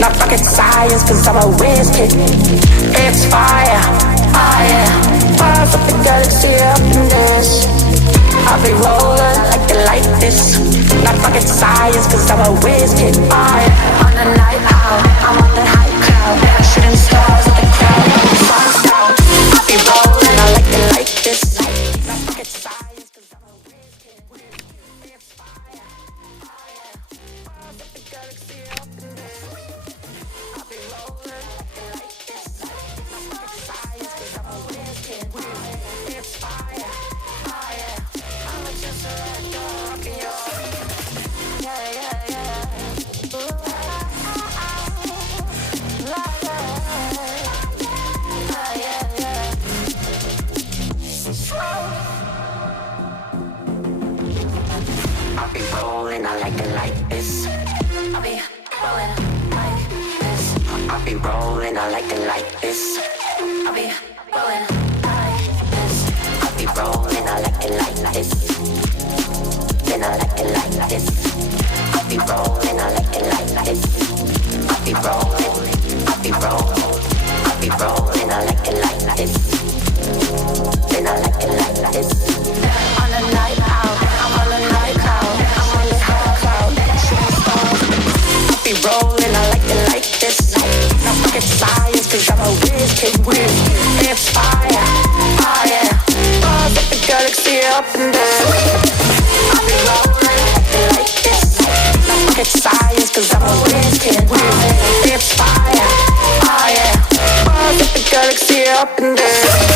Not rocket science, cause I'm a whiz kid. It's fire, fire. Fires up the galaxy up in this. I'll be rolling like it like this. Not rocket science, cause I'm a whiz kid. Fire. On the night owl, I'm on the high cloud. Shooting stars at the crowd, the sun's down. I'll be rolling, I like it like this. Not rocket science, cause I'm a whiz kid. It's fire, fire. Fires up the galaxy up in this. I'll be rolling like this. Not rocket science, cause I'm a whiz kid. It's fire, fire. I'ma just let go of your. Yeah, yeah, yeah. Ooh, yeah, yeah. I'll be rolling, I like it like this. I'll be rolling like this. I'll be rolling, I like it like this. I'll be rolling like this. I'll be rolling, I like it like this. Then I like it like this. I'll be rolling, I like it like this. I'll be rolling, I'll be rolling. I'll be rolling, I like it like this. Then I like it like this. On the night out, I'm on the night cloud. I'm on the high cloud, shooting stars. I'll be rolling, I like it like this. Not rocket science, cause I'm a whiz kid. It's fire, fire. Bars up the galaxy up in this. I'll be rolling like this. Not rocket science, cause I'm a whiz kid. It's fire, fire. Bars up the galaxy up in this.